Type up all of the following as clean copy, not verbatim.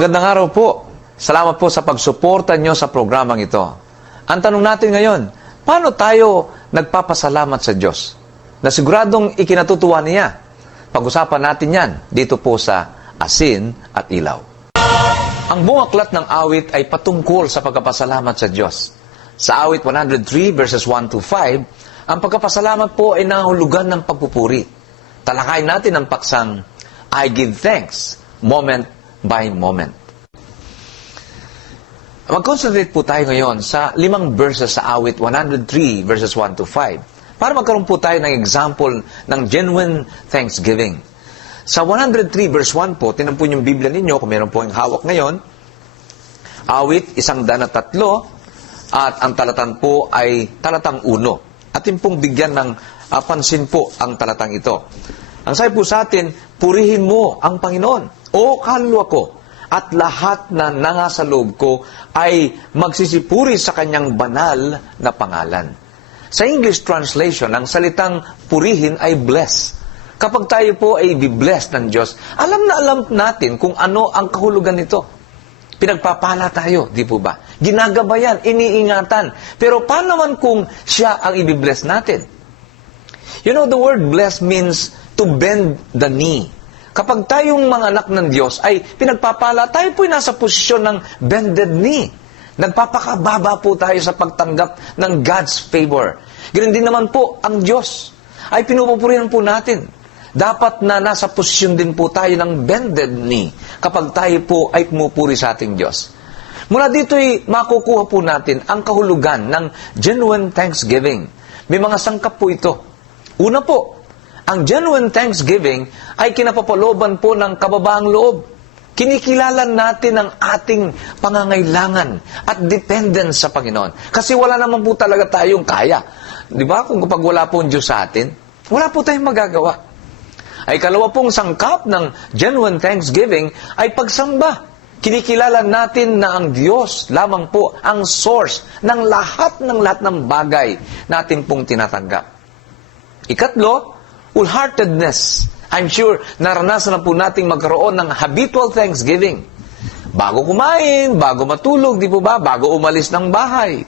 Magandang araw po. Salamat po sa pagsuporta nyo sa programang ito. Ang tanong natin ngayon, paano tayo nagpapasalamat sa Diyos? Na siguradong ikinatutuwa niya. Pag-usapan natin yan dito po sa Asin at Ilaw. Ang buong aklat ng awit ay patungkol sa pagpapasalamat sa Diyos. Sa awit 103 verses 1 to 5, ang pagpapasalamat po ay nahulugan ng pagpupuri. Talakayin natin ang paksang, I give thanks, moment by moment. Mag-concentrate po tayo ngayon sa 5 verses sa awit 103 verses 1 to 5 para magkaroon po tayo ng example ng genuine thanksgiving. Sa 103 verse 1 po, tinan po yung Biblia ninyo kung meron po yung hawak ngayon. Awit 103 at ang talatan po ay talatang 1. Atin pong bigyan ng pansin po ang talatang ito. Ang sabi po sa atin, purihin mo ang Panginoon. O kaluluwa ko, at lahat na nangasa loob ko ay magsisipuri sa kanyang banal na pangalan. Sa English translation, ang salitang purihin ay bless. Kapag tayo po ay be-blessed ng Diyos, alam na alam natin kung ano ang kahulugan nito. Pinagpapala tayo, di po ba? Ginagabayan, iniingatan. Pero paano naman kung siya ang i-bless natin? You know, the word bless means to bend the knee. Kapag tayong mga anak ng Diyos ay pinagpapala, tayo po'y nasa posisyon ng bended knee. Nagpapakababa po tayo sa pagtanggap ng God's favor. Ganun din naman po ang Diyos ay pinupupurihan po natin. Dapat na nasa posisyon din po tayo ng bended knee kapag tayo po ay pumupuri sa ating Diyos. Mula dito ay makukuha po natin ang kahulugan ng genuine thanksgiving. May mga sangkap po ito. Una po, ang genuine thanksgiving ay kinapapaloban po ng kababaang loob. Kinikilala natin ang ating pangangailangan at dependence sa Panginoon. Kasi wala naman po talaga tayong kaya. Di ba? Kung kapag wala po ang Diyos sa atin, wala po tayong magagawa. Ay kalawa pong sangkap ng genuine thanksgiving ay pagsamba. Kinikilala natin na ang Diyos lamang po ang source ng lahat ng bagay natin pong tinatanggap. Ikatlo, wholeheartedness. I'm sure naranasan na po nating magkaroon ng habitual thanksgiving. Bago kumain, bago matulog, di po ba? Bago umalis ng bahay.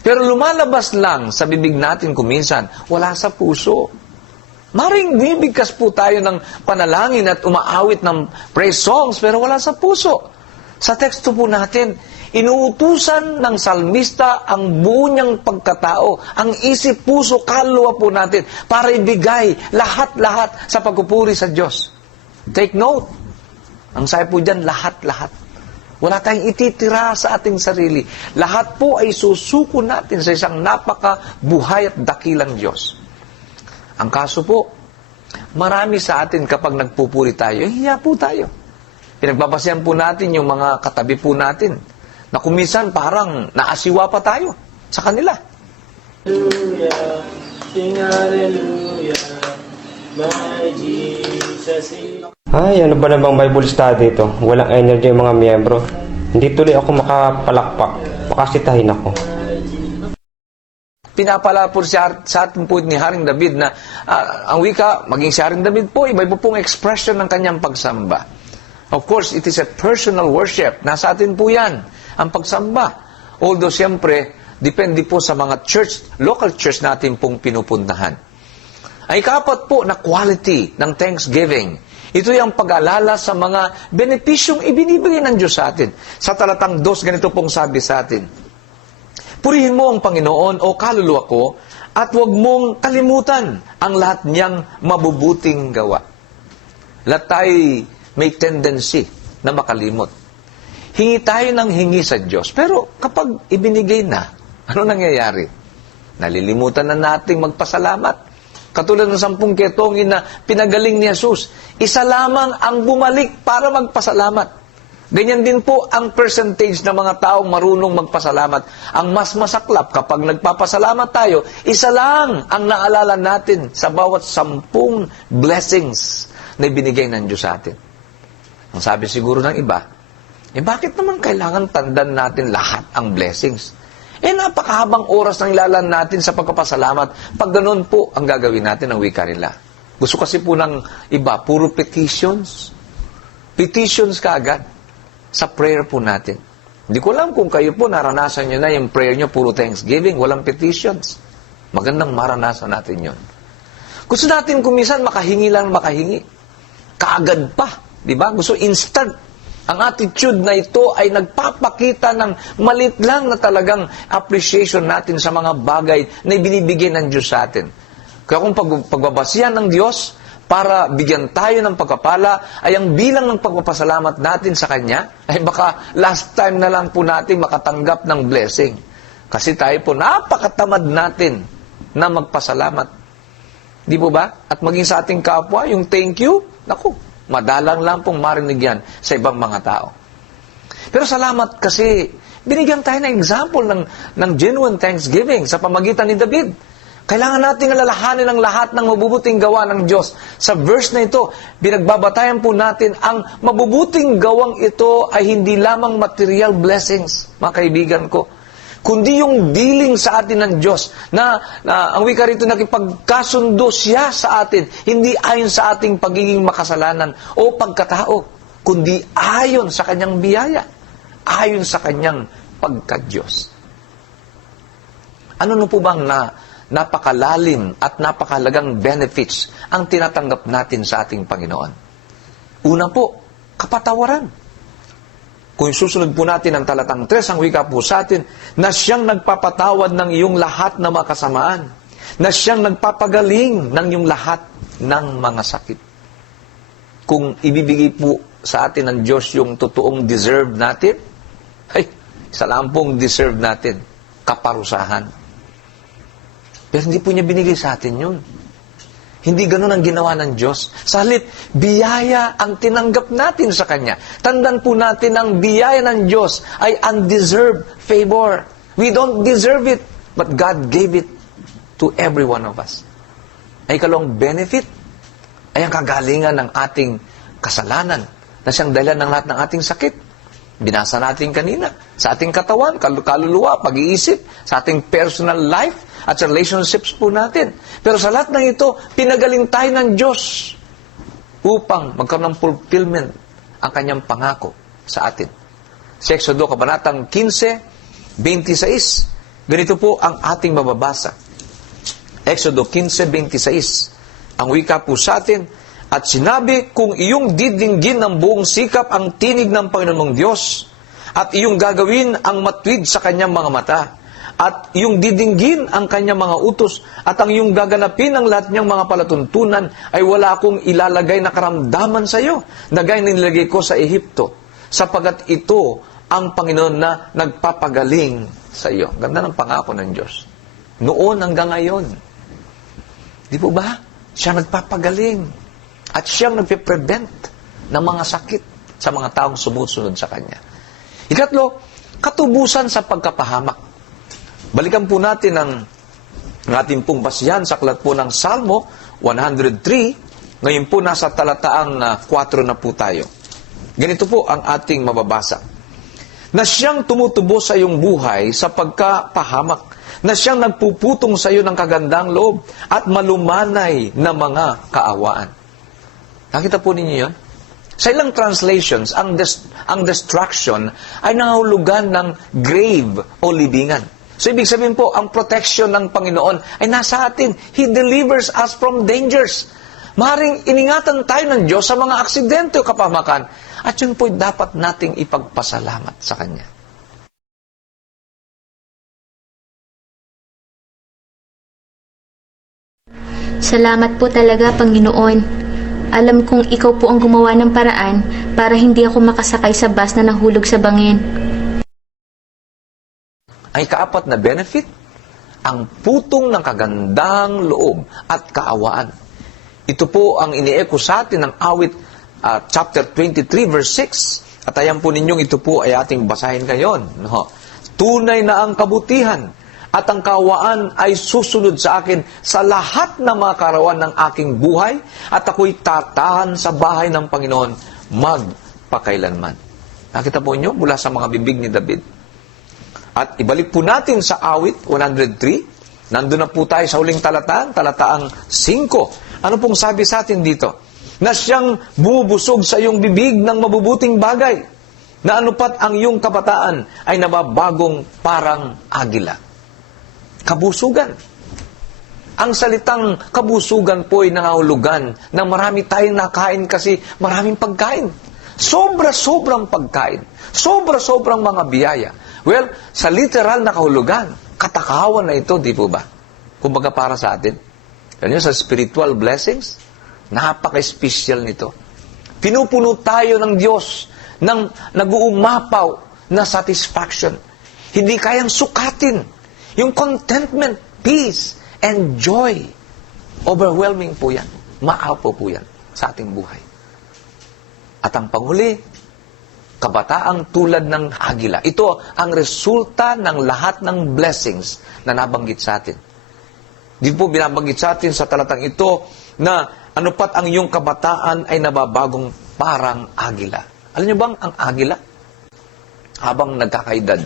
Pero lumalabas lang sa bibig natin kuminsan, wala sa puso. Maring bibigkas po tayo ng panalangin at umaawit ng praise songs, pero wala sa puso. Sa teksto po natin, inuutusan ng salmista ang buo niyang pagkatao, ang isip, puso, kaluluwa po natin para ibigay lahat-lahat sa pagpupuri sa Diyos. Take note, ang sabi po dyan, lahat-lahat. Wala tayong ititira sa ating sarili. Lahat po ay susuko natin sa isang napakabuhay at dakilang Diyos. Ang kaso po, marami sa atin kapag nagpupuri tayo, hiya po tayo. Pinagbabasihan po natin yung mga katabi po natin na kuminsan parang naasiwa pa tayo sa kanila. Hallelujah, sing hallelujah, my Jesus is... Ay, ano ba namang Bible study ito? Walang energy yung mga miyembro. Hindi tuloy ako makapalakpak. Pakasitahin ako. Pinapala po sa atin po ni Haring David na ang wika, maging si Haring David po, iba-iba pong expression ng kanyang pagsamba. Of course, it is a personal worship. Nasa atin po yan, ang pagsamba. Although, siyempre, depende po sa mga church, local church natin pong pinupuntahan. Ay kapat po na quality ng thanksgiving. Ito yung pag-alala sa mga benepisyong ibinibigay ng Diyos sa atin. Sa talatang 2, ganito pong sabi sa atin, purihin mo ang Panginoon o kaluluwa ko at huwag mong kalimutan ang lahat niyang mabubuting gawa. Lahat tayo may tendency na makalimot. Hingi tayo ng hingi sa Diyos. Pero kapag ibinigay na, ano nangyayari? Nalilimutan na nating magpasalamat. Katulad ng 10 ketongin na pinagaling ni Jesus. Isa lamang ang bumalik para magpasalamat. Ganyan din po ang percentage ng mga taong marunong magpasalamat. Ang mas masaklap kapag nagpapasalamat tayo, isa lang ang naalala natin sa bawat 10 blessings na ibinigay ng Diyos sa atin. Ang sabi siguro ng iba, bakit naman kailangan tandaan natin lahat ang blessings? Napakahabang oras nang ilalaan natin sa pagpapasalamat. Pag ganoon po ang gagawin natin ng wika nila. Gusto kasi po ng iba, puro petitions. Petitions kaagad. sa prayer po natin. Hindi ko alam kung kayo po naranasan nyo na yung prayer nyo, puro thanksgiving, walang petitions. Magandang maranasan natin yon. Gusto natin kung minsan makahingi lang makahingi. Kaagad pa. Di ba? Gusto instant. Ang attitude na ito ay nagpapakita ng malit lang na talagang appreciation natin sa mga bagay na ibinibigay ng Diyos sa atin. Kaya kung pagbabasihan ng Diyos para bigyan tayo ng pagpapala, ay ang bilang ng pagpapasalamat natin sa Kanya, ay baka last time na lang po natin makatanggap ng blessing. Kasi tayo po, napakatamad natin na magpasalamat. Di po ba? At maging sa ating kapwa, yung thank you, naku, madalang lang pong marinig yan sa ibang mga tao. Pero salamat kasi binigyan tayo ng example ng genuine thanksgiving sa pamagitan ni David. Kailangan nating alalahanin ang lahat ng mabubuting gawa ng Diyos. Sa verse na ito, binagbabatayan po natin ang mabubuting gawang ito ay hindi lamang material blessings, mga kaibigan ko, kundi yung dealing sa atin ng Diyos na ang wika rito nakipagkasundo siya sa atin, hindi ayon sa ating pagiging makasalanan o pagkatao, kundi ayon sa kanyang biyaya, ayon sa kanyang pagka-Diyos. Ano na po bang napakalalim at napakalagang benefits ang tinatanggap natin sa ating Panginoon? Una po, kapatawaran. Kung susunod po natin ang talatang 3, ang wika po sa atin, na siyang nagpapatawad ng iyong lahat na mga kasamaan, na siyang nagpapagaling ng iyong lahat ng mga sakit. Kung ibibigay po sa atin ng Diyos yung totoong deserve natin, ay, isa lang pong deserve natin, kaparusahan. Pero hindi po niya binigay sa atin yun. Hindi ganun ang ginawa ng Diyos. Sa halip, biyaya ang tinanggap natin sa Kanya. Tandaan po natin ang biyaya ng Diyos ay undeserved favor. We don't deserve it, but God gave it to every one of us. Ay ikalawang benefit ay ang kagalingan ng ating kasalanan na siyang dahilan ng lahat ng ating sakit. Binasa natin kanina. Sa ating katawan, kaluluwa, pag-iisip, sa ating personal life, at sa relationships po natin. Pero sa lahat ng ito, pinagaling tayo ng Diyos upang magkaroon ng fulfillment ang kanyang pangako sa atin. Sa Exodo, Kabanatang 15, 26, ganito po ang ating mababasa. Exodo 15:26, ang wika po sa atin, at sinabi, kung iyong didinggin ng buong sikap ang tinig ng Panginoon mong Diyos, at iyong gagawin ang matwid sa kanyang mga mata, at iyong didinggin ang kanyang mga utos, at ang iyong gaganapin ang lahat niyang mga palatuntunan, ay wala akong ilalagay na karamdaman sa iyo, na gaya na nilagay ko sa Ehipto, sapagat ito ang Panginoon na nagpapagaling sa iyo. Ganda ng pangako ng Diyos. Noon hanggang ngayon. Di po ba? Siya nagpapagaling. At siyang nagpe-prevent ng mga sakit sa mga taong sumusunod sa Kanya. Ikatlo, katubusan sa pagkapahamak. Balikan po natin ang ating pong basihan sa aklat po ng Salmo 103. Ngayon po nasa talataang 4 na po tayo. Ganito po ang ating mababasa. Na siyang tumutubo sa iyong buhay sa pagkapahamak, na siyang nagpuputong sa iyo ng kagandang loob at malumanay na mga kaawaan. Nakita po ninyo yun? Sa ilang translations, ang destruction ay nangahulugan ng grave o libingan. So, ibig sabihin po, ang protection ng Panginoon ay nasa atin. He delivers us from dangers. Maring iningatan tayo ng Diyos sa mga aksidente o kapahamakan. At yun po'y dapat nating ipagpasalamat sa Kanya. Salamat po talaga, Panginoon. Alam kong ikaw po ang gumawa ng paraan para hindi ako makasakay sa bus na nahulog sa bangin. Ang ikaapat na benefit, ang putong ng kagandang loob at kaawaan. Ito po ang inieko sa atin ng awit chapter 23 verse 6. At ayan po ninyong ito po ay ating basahin ngayon. No? Tunay na ang kabutihan at ang kaawaan ay susunod sa akin sa lahat ng mga karawan ng aking buhay, at ako'y tatahan sa bahay ng Panginoon magpakailanman. Nakita po niyo mula sa mga bibig ni David. At ibalik po natin sa awit 103. Nandun na po tayo sa huling talataang 5. Ano pong sabi sa atin dito? Na siyang bubusog sa iyong bibig ng mabubuting bagay, na anupat ang iyong kabataan ay nababagong parang agila. Kabusugan. Ang salitang kabusugan po ay nangahulugan na marami tayong nakain kasi maraming pagkain. Sobra-sobrang pagkain. Sobra-sobrang mga biyaya. Well, sa literal na kahulugan, katakawan na ito, di po ba? Kumbaga para sa atin. Yan yun, sa spiritual blessings, napaka-special nito. Pinupuno tayo ng Diyos ng nag-uumapaw na satisfaction. Hindi kayang sukatin. Yung contentment, peace, and joy. Overwhelming po yan. Maapo po yan sa ating buhay. At ang panghuli, kabataang tulad ng agila. Ito ang resulta ng lahat ng blessings na nabanggit sa atin. Di po binabanggit sa atin sa talatang ito na anupat ang iyong kabataan ay nababagong parang agila. Alam niyo bang ang agila? Habang nagkakaedad,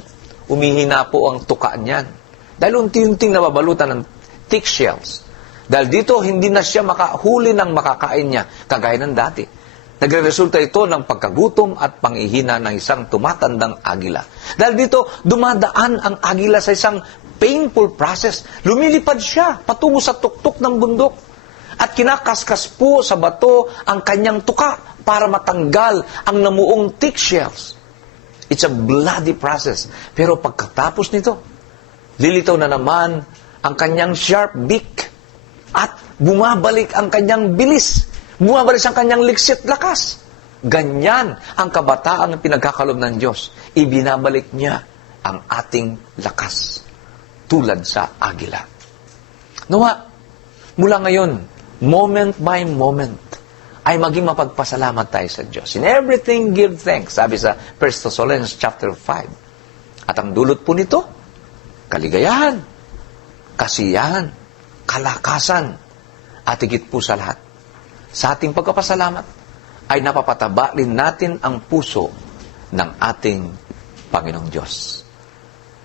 umihina po ang tuka niyan. Dahil unti-unting nababalutan ng thick shells. Dahil dito, hindi na siya makahuli ng makakain niya, kagaya ng dati. Nagre-resulta ito ng pagkagutom at pangihina ng isang tumatandang agila. Dahil dito, dumadaan ang agila sa isang painful process. Lumilipad siya patungo sa tuktok ng bundok. At kinakaskas po sa bato ang kanyang tuka para matanggal ang namuong thick shells. It's a bloody process. Pero pagkatapos nito, lilitaw na naman ang kanyang sharp beak at bumabalik ang kanyang bilis. Bumabalik ang kanyang liksit lakas. Ganyan ang kabataan ng pinagkakalob ng Diyos. Ibinabalik niya ang ating lakas. Tulad sa agila. Nawa, mula ngayon, moment by moment, ay maging mapagpasalamat tayo sa Diyos. In everything, give thanks. Sabi sa 1 Thessalonians chapter 5. At ang dulot po nito, kaligayahan, kasiyahan, kalakasan, at higit po sa lahat. Sa ating pagkapasalamat, ay napapataba rin natin ang puso ng ating Panginoong Diyos.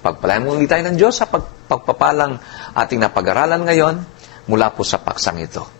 Pagpalain muli tayo ng Diyos sa pagpapalang ating napag-aralan ngayon mula po sa paksang ito.